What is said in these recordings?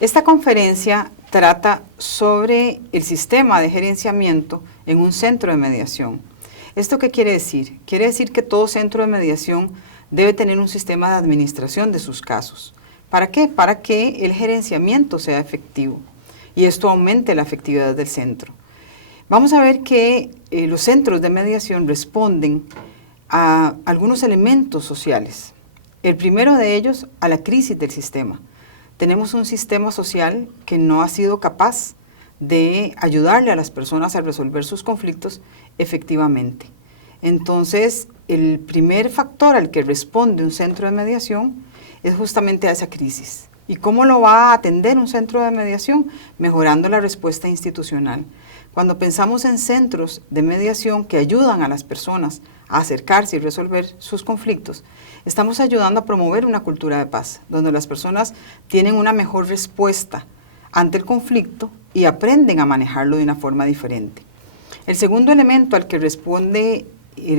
Esta conferencia trata sobre el sistema de gerenciamiento en un centro de mediación. ¿Esto qué quiere decir? Quiere decir que todo centro de mediación debe tener un sistema de administración de sus casos. ¿Para qué? Para que el gerenciamiento sea efectivo y esto aumente la efectividad del centro. Vamos a ver que los centros de mediación responden a algunos elementos sociales. El primero de ellos, a la crisis del sistema. Tenemos un sistema social que no ha sido capaz de ayudarle a las personas a resolver sus conflictos efectivamente. Entonces, el primer factor al que responde un centro de mediación es justamente a esa crisis. ¿Y cómo lo va a atender un centro de mediación? Mejorando la respuesta institucional. Cuando pensamos en centros de mediación que ayudan a las personas a acercarse y resolver sus conflictos, estamos ayudando a promover una cultura de paz, donde las personas tienen una mejor respuesta ante el conflicto y aprenden a manejarlo de una forma diferente. El segundo elemento al que responde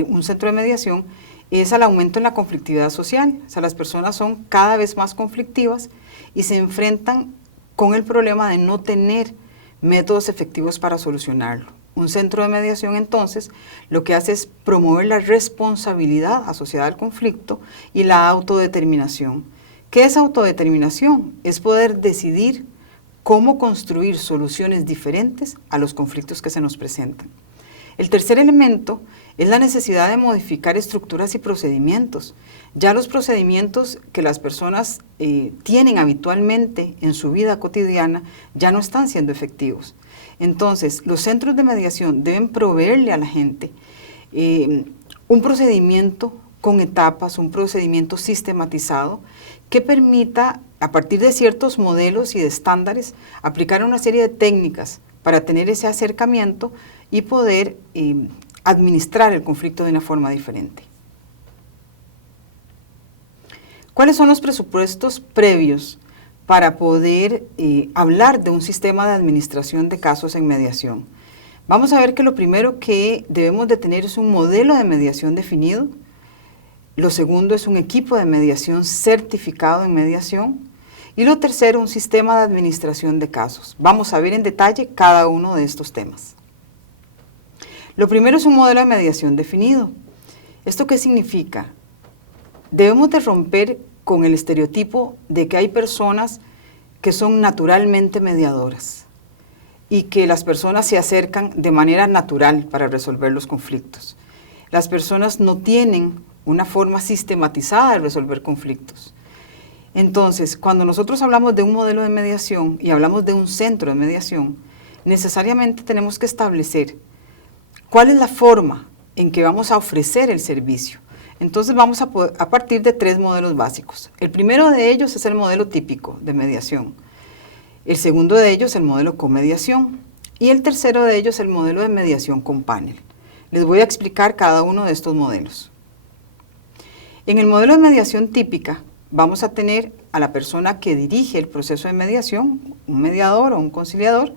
un centro de mediación es al aumento en la conflictividad social. O sea, las personas son cada vez más conflictivas y se enfrentan con el problema de no tener métodos efectivos para solucionarlo. Un centro de mediación, entonces, lo que hace es promover la responsabilidad asociada al conflicto y la autodeterminación. ¿Qué es autodeterminación? Es poder decidir cómo construir soluciones diferentes a los conflictos que se nos presentan. El tercer elemento es la necesidad de modificar estructuras y procedimientos. Ya los procedimientos que las personas tienen habitualmente en su vida cotidiana ya no están siendo efectivos. Entonces, los centros de mediación deben proveerle a la gente un procedimiento con etapas, un procedimiento sistematizado que permita, a partir de ciertos modelos y de estándares, aplicar una serie de técnicas para tener ese acercamiento y poder administrar el conflicto de una forma diferente. ¿Cuáles son los presupuestos previos para poder hablar de un sistema de administración de casos en mediación? Vamos a ver que lo primero que debemos de tener es un modelo de mediación definido. Lo segundo es un equipo de mediación certificado en mediación. Y lo tercero, un sistema de administración de casos. Vamos a ver en detalle cada uno de estos temas. Lo primero es un modelo de mediación definido. ¿Esto qué significa? Debemos de romper con el estereotipo de que hay personas que son naturalmente mediadoras y que las personas se acercan de manera natural para resolver los conflictos. Las personas no tienen una forma sistematizada de resolver conflictos. Entonces, cuando nosotros hablamos de un modelo de mediación y hablamos de un centro de mediación, necesariamente tenemos que establecer cuál es la forma en que vamos a ofrecer el servicio. Entonces vamos a partir de tres modelos básicos. El primero de ellos es el modelo típico de mediación. El segundo de ellos es el modelo con mediación. Y el tercero de ellos es el modelo de mediación con panel. Les voy a explicar cada uno de estos modelos. En el modelo de mediación típica, vamos a tener a la persona que dirige el proceso de mediación, un mediador o un conciliador,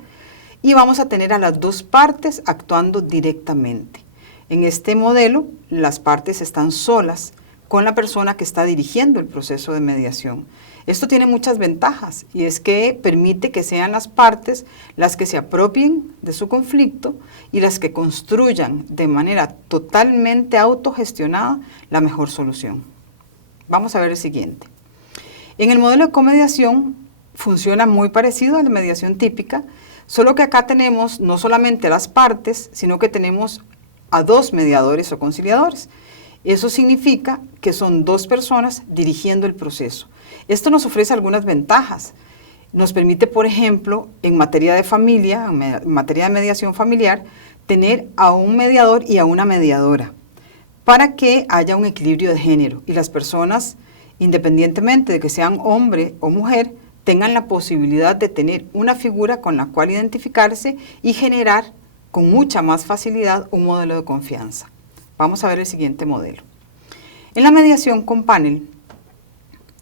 y vamos a tener a las dos partes actuando directamente. En este modelo, las partes están solas con la persona que está dirigiendo el proceso de mediación. Esto tiene muchas ventajas y es que permite que sean las partes las que se apropien de su conflicto y las que construyan de manera totalmente autogestionada la mejor solución. Vamos a ver el siguiente. En el modelo de comediación funciona muy parecido a la mediación típica, solo que acá tenemos no solamente a las partes, sino que tenemos a dos mediadores o conciliadores. Eso significa que son dos personas dirigiendo el proceso. Esto nos ofrece algunas ventajas. Nos permite, por ejemplo, en materia de familia, en materia de mediación familiar, tener a un mediador y a una mediadora, para que haya un equilibrio de género y las personas, independientemente de que sean hombre o mujer, tengan la posibilidad de tener una figura con la cual identificarse y generar con mucha más facilidad un modelo de confianza. Vamos a ver el siguiente modelo. En la mediación con panel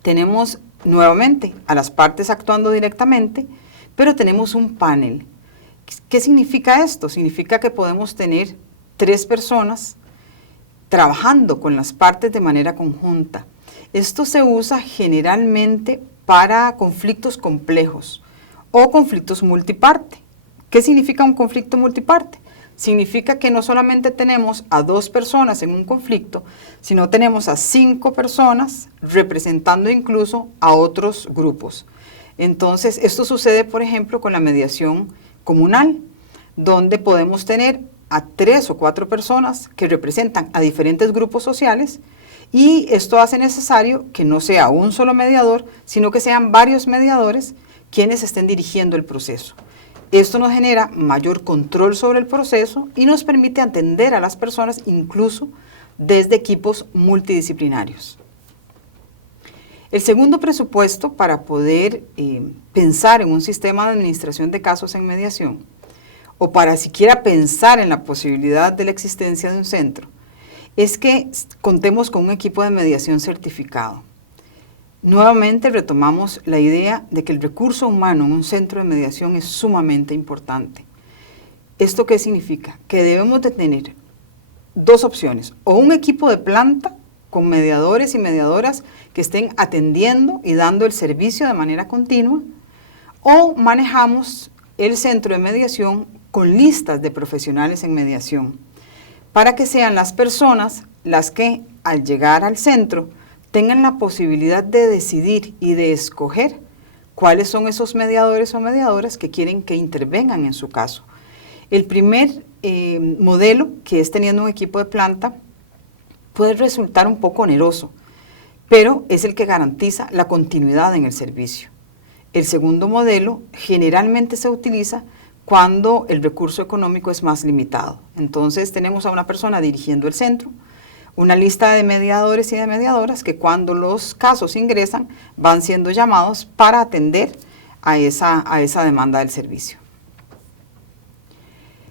tenemos nuevamente a las partes actuando directamente, pero tenemos un panel. ¿Qué significa esto? Significa que podemos tener tres personas trabajando con las partes de manera conjunta. Esto se usa generalmente para conflictos complejos, o conflictos multiparte. ¿Qué significa un conflicto multiparte? Significa que no solamente tenemos a 2 personas en un conflicto, sino tenemos a 5 personas representando incluso a otros grupos. Entonces, esto sucede, por ejemplo, con la mediación comunal, donde podemos tener a 3 o 4 personas que representan a diferentes grupos sociales, y esto hace necesario que no sea un solo mediador, sino que sean varios mediadores quienes estén dirigiendo el proceso. Esto nos genera mayor control sobre el proceso y nos permite atender a las personas incluso desde equipos multidisciplinarios. El segundo presupuesto para poder pensar en un sistema de administración de casos en mediación, o para siquiera pensar en la posibilidad de la existencia de un centro, es que contemos con un equipo de mediación certificado. Nuevamente retomamos la idea de que el recurso humano en un centro de mediación es sumamente importante. ¿Esto qué significa? Que debemos de tener 2 opciones, o un equipo de planta con mediadores y mediadoras que estén atendiendo y dando el servicio de manera continua, o manejamos el centro de mediación con listas de profesionales en mediación, para que sean las personas las que al llegar al centro tengan la posibilidad de decidir y de escoger cuáles son esos mediadores o mediadoras que quieren que intervengan en su caso. El primer modelo, que es teniendo un equipo de planta, puede resultar un poco oneroso, pero es el que garantiza la continuidad en el servicio. El segundo modelo generalmente se utiliza cuando el recurso económico es más limitado. Entonces tenemos a una persona dirigiendo el centro, una lista de mediadores y de mediadoras que cuando los casos ingresan van siendo llamados para atender a esa demanda del servicio.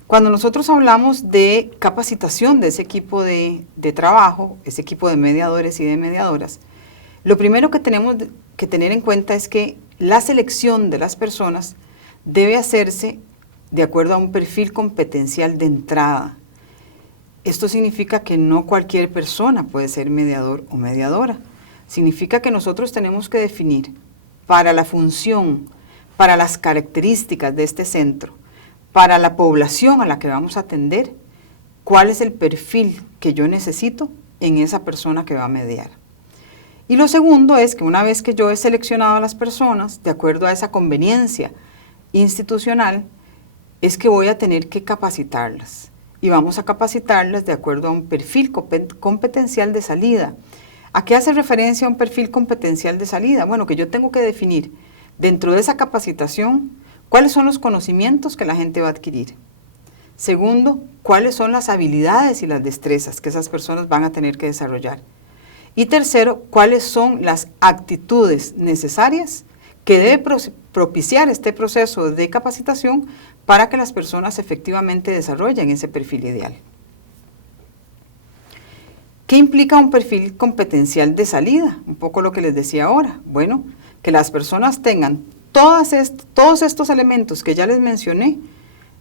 Cuando nosotros hablamos de capacitación de ese equipo de trabajo, ese equipo de mediadores y de mediadoras, lo primero que tenemos que tener en cuenta es que la selección de las personas debe hacerse de acuerdo a un perfil competencial de entrada. Esto significa que no cualquier persona puede ser mediador o mediadora. Significa que nosotros tenemos que definir para la función, para las características de este centro, para la población a la que vamos a atender, cuál es el perfil que yo necesito en esa persona que va a mediar. Y lo segundo es que una vez que yo he seleccionado a las personas, de acuerdo a esa conveniencia institucional, es que voy a tener que capacitarlas. Y vamos a capacitarlas de acuerdo a un perfil competencial de salida. ¿A qué hace referencia un perfil competencial de salida? Bueno, que yo tengo que definir dentro de esa capacitación cuáles son los conocimientos que la gente va a adquirir. Segundo, cuáles son las habilidades y las destrezas que esas personas van a tener que desarrollar. Y tercero, cuáles son las actitudes necesarias que debe propiciar este proceso de capacitación para que las personas efectivamente desarrollen ese perfil ideal. ¿Qué implica un perfil competencial de salida? Un poco lo que les decía ahora. Bueno, que las personas tengan todos estos elementos que ya les mencioné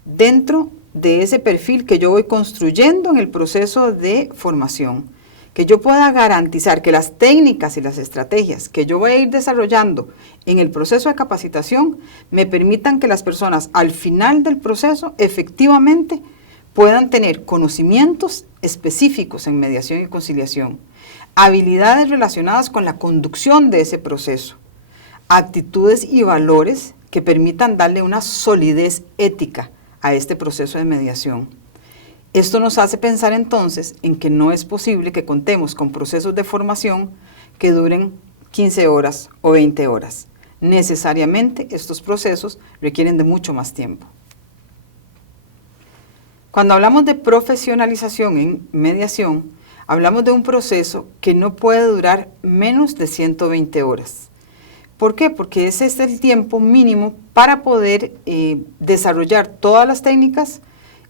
dentro de ese perfil que yo voy construyendo en el proceso de formación. Que yo pueda garantizar que las técnicas y las estrategias que yo voy a ir desarrollando en el proceso de capacitación me permitan que las personas al final del proceso efectivamente puedan tener conocimientos específicos en mediación y conciliación, habilidades relacionadas con la conducción de ese proceso, actitudes y valores que permitan darle una solidez ética a este proceso de mediación. Esto nos hace pensar entonces en que no es posible que contemos con procesos de formación que duren 15 horas o 20 horas. Necesariamente estos procesos requieren de mucho más tiempo. Cuando hablamos de profesionalización en mediación, hablamos de un proceso que no puede durar menos de 120 horas. ¿Por qué? Porque ese es el tiempo mínimo para poder desarrollar todas las técnicas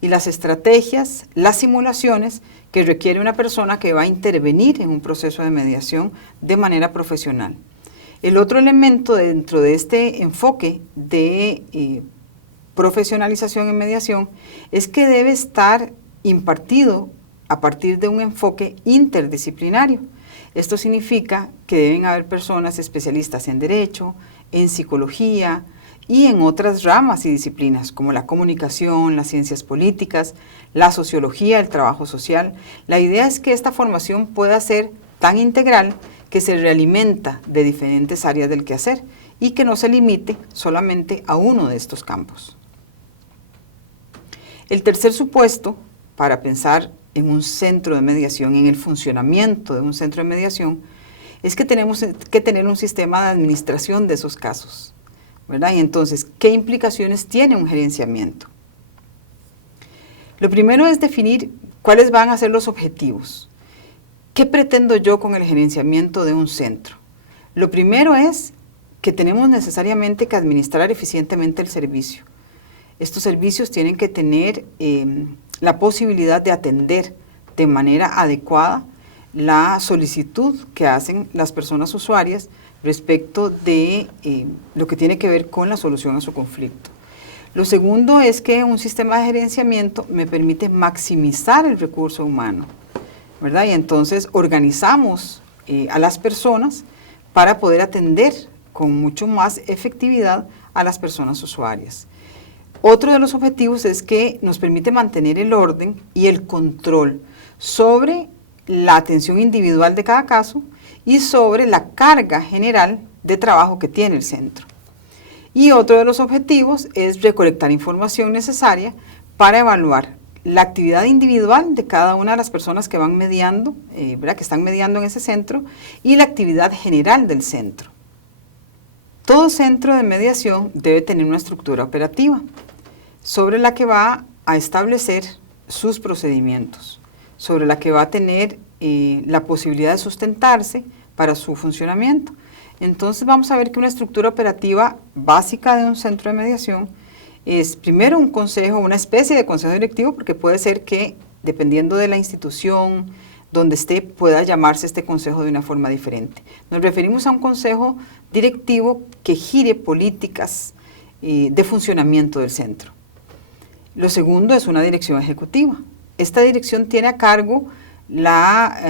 y las estrategias, las simulaciones que requiere una persona que va a intervenir en un proceso de mediación de manera profesional. El otro elemento dentro de este enfoque de profesionalización en mediación es que debe estar impartido a partir de un enfoque interdisciplinario. Esto significa que deben haber personas especialistas en derecho, en psicología y en otras ramas y disciplinas como la comunicación, las ciencias políticas, la sociología, el trabajo social. La idea es que esta formación pueda ser tan integral que se realimenta de diferentes áreas del quehacer y que no se limite solamente a uno de estos campos. El tercer supuesto para pensar en un centro de mediación, en el funcionamiento de un centro de mediación, es que tenemos que tener un sistema de administración de esos casos, ¿verdad? Y entonces, ¿qué implicaciones tiene un gerenciamiento? Lo primero es definir cuáles van a ser los objetivos. ¿Qué pretendo yo con el gerenciamiento de un centro? Lo primero es que tenemos necesariamente que administrar eficientemente el servicio. Estos servicios tienen que tener la posibilidad de atender de manera adecuada la solicitud que hacen las personas usuarias respecto de lo que tiene que ver con la solución a su conflicto. Lo segundo es que un sistema de gerenciamiento me permite maximizar el recurso humano, ¿verdad? Y entonces organizamos a las personas para poder atender con mucho más efectividad a las personas usuarias. Otro de los objetivos es que nos permite mantener el orden y el control sobre la atención individual de cada caso y sobre la carga general de trabajo que tiene el centro. Y otro de los objetivos es recolectar información necesaria para evaluar la actividad individual de cada una de las personas que van mediando, ¿verdad? Que están mediando en ese centro, y la actividad general del centro. Todo centro de mediación debe tener una estructura operativa sobre la que va a establecer sus procedimientos, sobre la que va a tener la posibilidad de sustentarse para su funcionamiento. Entonces vamos a ver que una estructura operativa básica de un centro de mediación es primero un consejo, una especie de consejo directivo, porque puede ser que dependiendo de la institución donde esté pueda llamarse este consejo de una forma diferente. Nos referimos a un consejo directivo que gire políticas de funcionamiento del centro. Lo segundo es una dirección ejecutiva. Esta dirección tiene a cargo la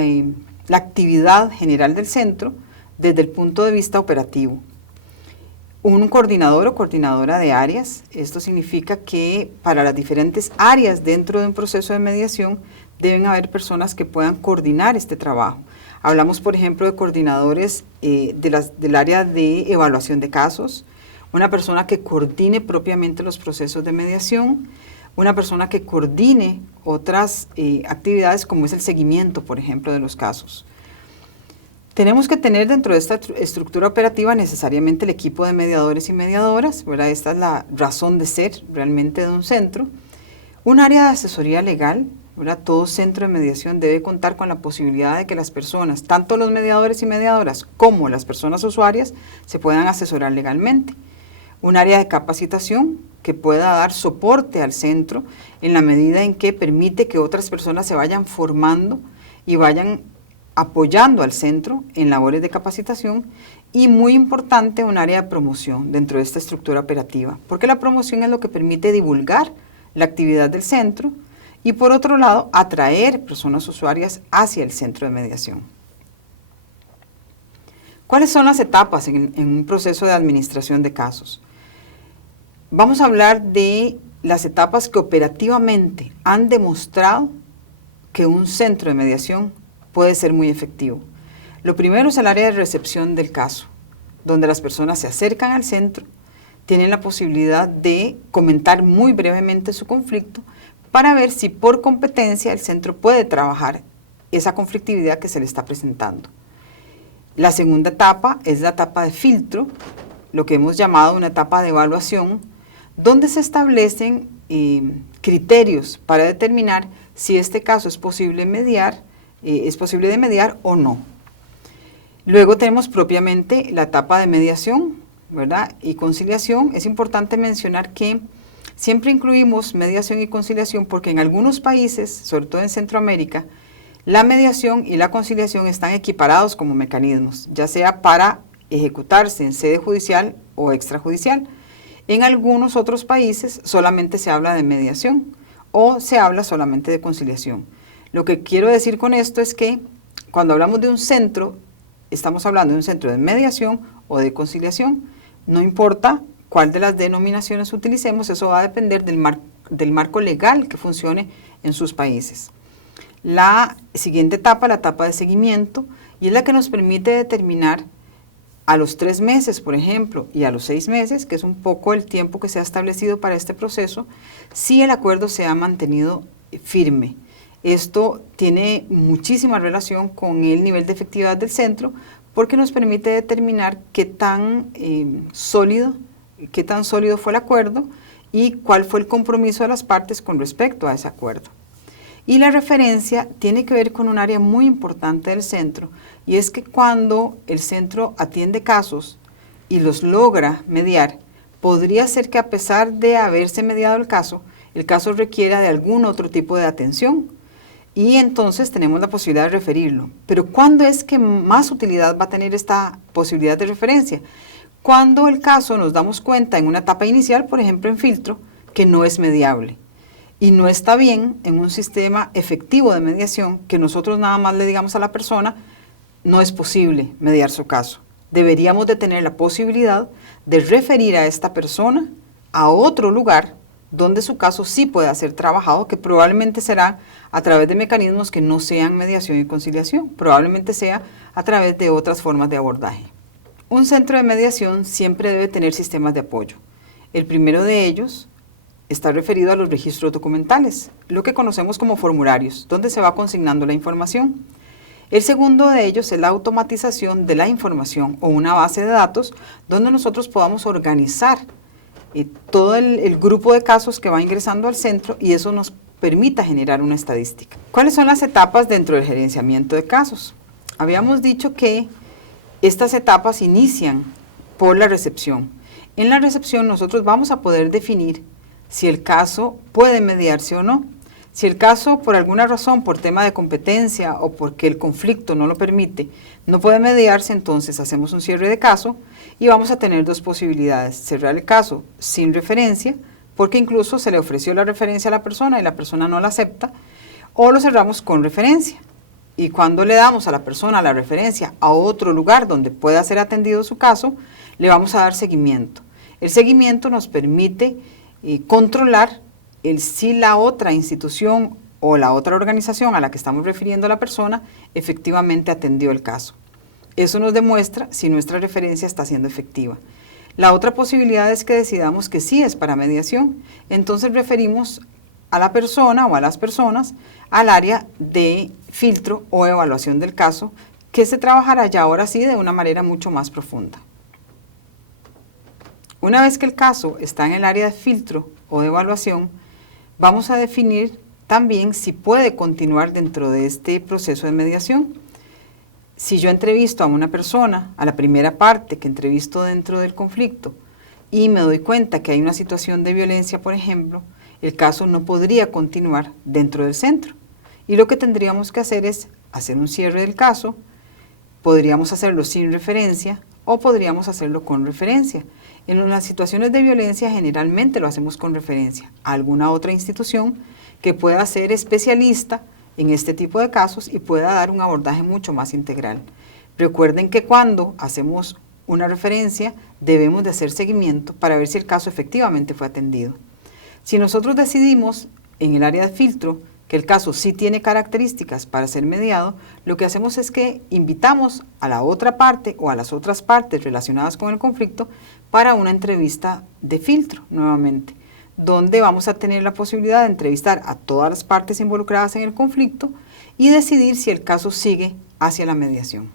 actividad general del centro desde el punto de vista operativo. Un coordinador o coordinadora de áreas, esto significa que para las diferentes áreas dentro de un proceso de mediación deben haber personas que puedan coordinar este trabajo. Hablamos, por ejemplo, de coordinadores del área de evaluación de casos, una persona que coordine propiamente los procesos de mediación, una persona que coordine otras actividades como es el seguimiento, por ejemplo, de los casos. Tenemos que tener dentro de esta estructura operativa necesariamente el equipo de mediadores y mediadoras, ¿verdad? Esta es la razón de ser realmente de un centro. Un área de asesoría legal, ¿verdad? Todo centro de mediación debe contar con la posibilidad de que las personas, tanto los mediadores y mediadoras como las personas usuarias, se puedan asesorar legalmente. Un área de capacitación que pueda dar soporte al centro en la medida en que permite que otras personas se vayan formando y vayan apoyando al centro en labores de capacitación, y muy importante un área de promoción dentro de esta estructura operativa, porque la promoción es lo que permite divulgar la actividad del centro y por otro lado atraer personas usuarias hacia el centro de mediación. ¿Cuáles son las etapas en un proceso de administración de casos? Vamos a hablar de las etapas que operativamente han demostrado que un centro de mediación puede ser muy efectivo. Lo primero es el área de recepción del caso, donde las personas se acercan al centro, tienen la posibilidad de comentar muy brevemente su conflicto para ver si por competencia el centro puede trabajar esa conflictividad que se le está presentando. La segunda etapa es la etapa de filtro, lo que hemos llamado una etapa de evaluación, donde se establecen criterios para determinar si este caso es posible de mediar o no. Luego tenemos propiamente la etapa de mediación, ¿verdad? Y conciliación. Es importante mencionar que siempre incluimos mediación y conciliación porque en algunos países, sobre todo en Centroamérica, la mediación y la conciliación están equiparados como mecanismos, ya sea para ejecutarse en sede judicial o extrajudicial. En algunos otros países solamente se habla de mediación o se habla solamente de conciliación. Lo que quiero decir con esto es que cuando hablamos de un centro, estamos hablando de un centro de mediación o de conciliación. No importa cuál de las denominaciones utilicemos, eso va a depender del marco legal que funcione en sus países. La siguiente etapa, la etapa de seguimiento, y es la que nos permite determinar a los 3 meses, por ejemplo, y a los 6 meses, que es un poco el tiempo que se ha establecido para este proceso, si el acuerdo se ha mantenido firme. Esto tiene muchísima relación con el nivel de efectividad del centro, porque nos permite determinar qué tan sólido fue el acuerdo y cuál fue el compromiso de las partes con respecto a ese acuerdo. Y la referencia tiene que ver con un área muy importante del centro, y es que cuando el centro atiende casos y los logra mediar, podría ser que a pesar de haberse mediado el caso requiera de algún otro tipo de atención, y entonces tenemos la posibilidad de referirlo. Pero ¿cuándo es que más utilidad va a tener esta posibilidad de referencia? Cuando el caso nos damos cuenta en una etapa inicial, por ejemplo en filtro, que no es mediable. Y no está bien en un sistema efectivo de mediación que nosotros nada más le digamos a la persona, no es posible mediar su caso. Deberíamos de tener la posibilidad de referir a esta persona a otro lugar donde su caso sí pueda ser trabajado, que probablemente será a través de mecanismos que no sean mediación y conciliación, probablemente sea a través de otras formas de abordaje. Un centro de mediación siempre debe tener sistemas de apoyo. El primero de ellos está referido a los registros documentales, lo que conocemos como formularios, donde se va consignando la información. El segundo de ellos es la automatización de la información o una base de datos donde nosotros podamos organizar todo el grupo de casos que va ingresando al centro y eso nos permita generar una estadística. ¿Cuáles son las etapas dentro del gerenciamiento de casos? Habíamos dicho que estas etapas inician por la recepción. En la recepción nosotros vamos a poder definir si el caso puede mediarse o no. Si el caso, por alguna razón, por tema de competencia o porque el conflicto no lo permite, no puede mediarse, entonces hacemos un cierre de caso y vamos a tener 2 posibilidades. Cerrar el caso sin referencia, porque incluso se le ofreció la referencia a la persona y la persona no la acepta, o lo cerramos con referencia. Y cuando le damos a la persona la referencia a otro lugar donde pueda ser atendido su caso, le vamos a dar seguimiento. El seguimiento nos permite controlar si la otra institución o la otra organización a la que estamos refiriendo a la persona efectivamente atendió el caso. Eso nos demuestra si nuestra referencia está siendo efectiva. La otra posibilidad es que decidamos que sí es para mediación, entonces referimos a la persona o a las personas al área de filtro o evaluación del caso, que se trabajará ya ahora sí de una manera mucho más profunda. Una vez que el caso está en el área de filtro o de evaluación, vamos a definir también si puede continuar dentro de este proceso de mediación. Si yo entrevisto a una persona, a la primera parte que entrevisto dentro del conflicto, y me doy cuenta que hay una situación de violencia, por ejemplo, el caso no podría continuar dentro del centro. Y lo que tendríamos que hacer es hacer un cierre del caso, podríamos hacerlo sin referencia o podríamos hacerlo con referencia. En las situaciones de violencia generalmente lo hacemos con referencia a alguna otra institución que pueda ser especialista en este tipo de casos y pueda dar un abordaje mucho más integral. Recuerden que cuando hacemos una referencia debemos de hacer seguimiento para ver si el caso efectivamente fue atendido. Si nosotros decidimos en el área de filtro que el caso sí tiene características para ser mediado, lo que hacemos es que invitamos a la otra parte o a las otras partes relacionadas con el conflicto para una entrevista de filtro nuevamente, donde vamos a tener la posibilidad de entrevistar a todas las partes involucradas en el conflicto y decidir si el caso sigue hacia la mediación.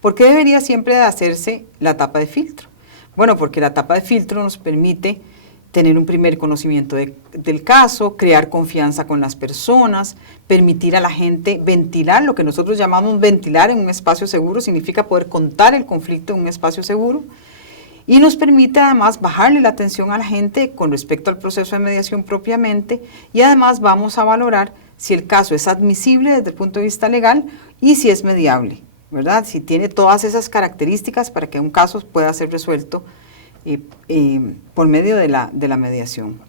¿Por qué debería siempre de hacerse la etapa de filtro? Bueno, porque la etapa de filtro nos permite tener un primer conocimiento del caso, crear confianza con las personas, permitir a la gente ventilar, lo que nosotros llamamos ventilar en un espacio seguro, significa poder contar el conflicto en un espacio seguro, y nos permite además bajarle la atención a la gente con respecto al proceso de mediación propiamente, y además vamos a valorar si el caso es admisible desde el punto de vista legal y si es mediable, ¿verdad? Si tiene todas esas características para que un caso pueda ser resuelto por medio de la mediación.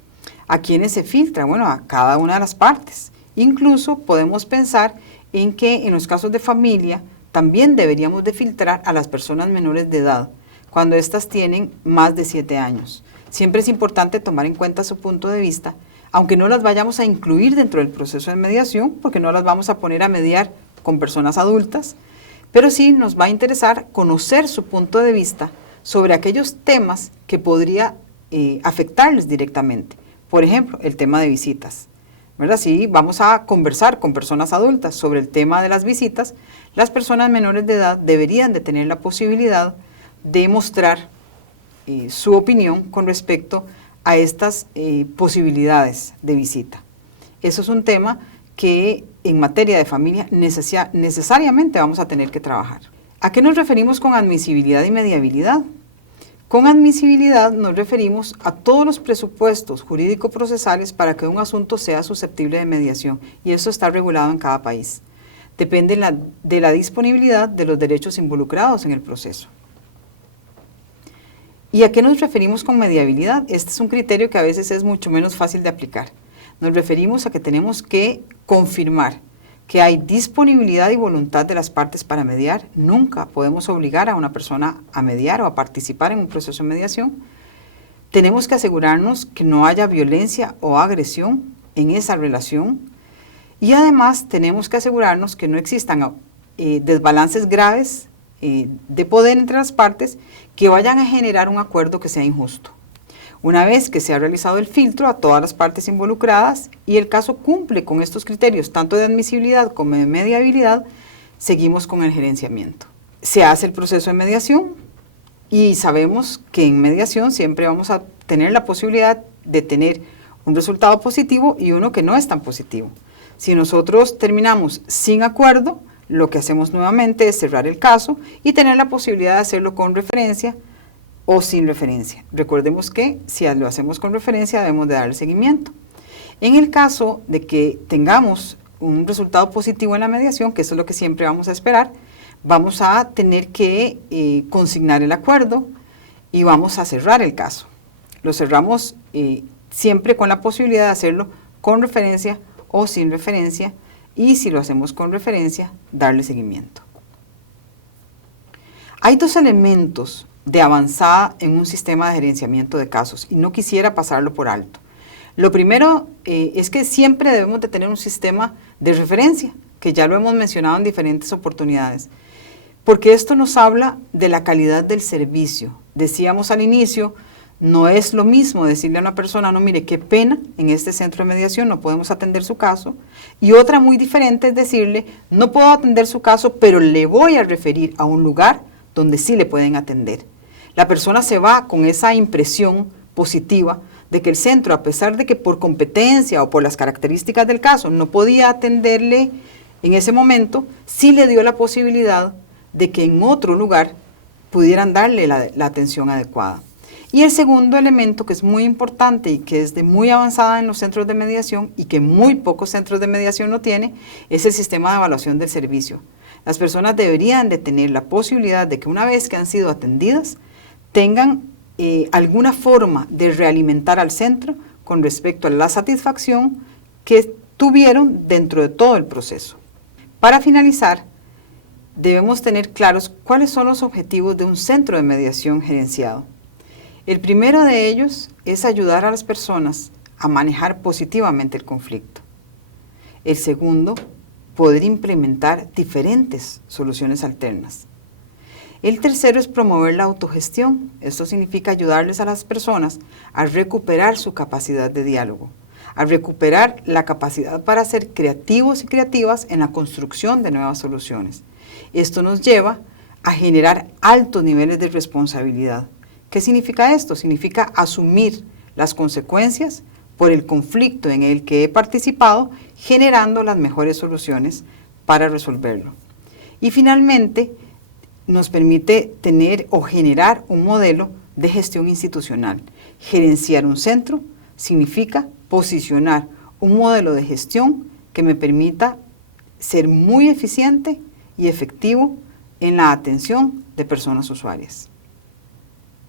¿A quiénes se filtra? Bueno, a cada una de las partes. Incluso podemos pensar en que en los casos de familia también deberíamos de filtrar a las personas menores de edad, cuando éstas tienen más de 7 años. Siempre es importante tomar en cuenta su punto de vista, aunque no las vayamos a incluir dentro del proceso de mediación, porque no las vamos a poner a mediar con personas adultas, pero sí nos va a interesar conocer su punto de vista sobre aquellos temas que podría afectarles directamente. Por ejemplo, el tema de visitas, ¿verdad? Si vamos a conversar con personas adultas sobre el tema de las visitas, las personas menores de edad deberían de tener la posibilidad de mostrar su opinión con respecto a estas posibilidades de visita. Eso es un tema que en materia de familia necesariamente vamos a tener que trabajar. ¿A qué nos referimos con admisibilidad y mediabilidad? Con admisibilidad nos referimos a todos los presupuestos jurídico-procesales para que un asunto sea susceptible de mediación, y eso está regulado en cada país. Depende de la disponibilidad de los derechos involucrados en el proceso. ¿Y a qué nos referimos con mediabilidad? Este es un criterio que a veces es mucho menos fácil de aplicar. Nos referimos a que tenemos que confirmar que hay disponibilidad y voluntad de las partes para mediar. Nunca podemos obligar a una persona a mediar o a participar en un proceso de mediación. Tenemos que asegurarnos que no haya violencia o agresión en esa relación. Y además tenemos que asegurarnos que no existan desbalances graves de poder entre las partes que vayan a generar un acuerdo que sea injusto. Una vez que se ha realizado el filtro a todas las partes involucradas y el caso cumple con estos criterios, tanto de admisibilidad como de mediabilidad, seguimos con el gerenciamiento. Se hace el proceso de mediación y sabemos que en mediación siempre vamos a tener la posibilidad de tener un resultado positivo y uno que no es tan positivo. Si nosotros terminamos sin acuerdo, lo que hacemos nuevamente es cerrar el caso y tener la posibilidad de hacerlo con referencia o sin referencia. Recordemos que si lo hacemos con referencia debemos de darle seguimiento. En el caso de que tengamos un resultado positivo en la mediación, que eso es lo que siempre vamos a esperar, vamos a tener que consignar el acuerdo y vamos a cerrar el caso. Lo cerramos siempre con la posibilidad de hacerlo con referencia o sin referencia, y si lo hacemos con referencia, darle seguimiento. Hay dos elementos de avanzada en un sistema de gerenciamiento de casos y no quisiera pasarlo por alto. Lo primero es que siempre debemos de tener un sistema de referencia, que ya lo hemos mencionado en diferentes oportunidades, porque esto nos habla de la calidad del servicio. Decíamos al inicio, no es lo mismo decirle a una persona, no, mire, qué pena, en este centro de mediación no podemos atender su caso, y otra muy diferente es decirle, no puedo atender su caso, pero le voy a referir a un lugar donde sí le pueden atender. La persona se va con esa impresión positiva de que el centro, a pesar de que por competencia o por las características del caso no podía atenderle en ese momento, sí le dio la posibilidad de que en otro lugar pudieran darle la atención adecuada. Y el segundo elemento que es muy importante y que es de muy avanzada en los centros de mediación y que muy pocos centros de mediación lo tienen, es el sistema de evaluación del servicio. Las personas deberían de tener la posibilidad de que una vez que han sido atendidas, tengan alguna forma de realimentar al centro con respecto a la satisfacción que tuvieron dentro de todo el proceso. Para finalizar, debemos tener claros cuáles son los objetivos de un centro de mediación gerenciado. El primero de ellos es ayudar a las personas a manejar positivamente el conflicto. El segundo, poder implementar diferentes soluciones alternas. El tercero es promover la autogestión. Esto significa ayudarles a las personas a recuperar su capacidad de diálogo, a recuperar la capacidad para ser creativos y creativas en la construcción de nuevas soluciones. Esto nos lleva a generar altos niveles de responsabilidad. ¿Qué significa esto? Significa asumir las consecuencias por el conflicto en el que he participado, generando las mejores soluciones para resolverlo. Y finalmente, nos permite tener o generar un modelo de gestión institucional. Gerenciar un centro significa posicionar un modelo de gestión que me permita ser muy eficiente y efectivo en la atención de personas usuarias.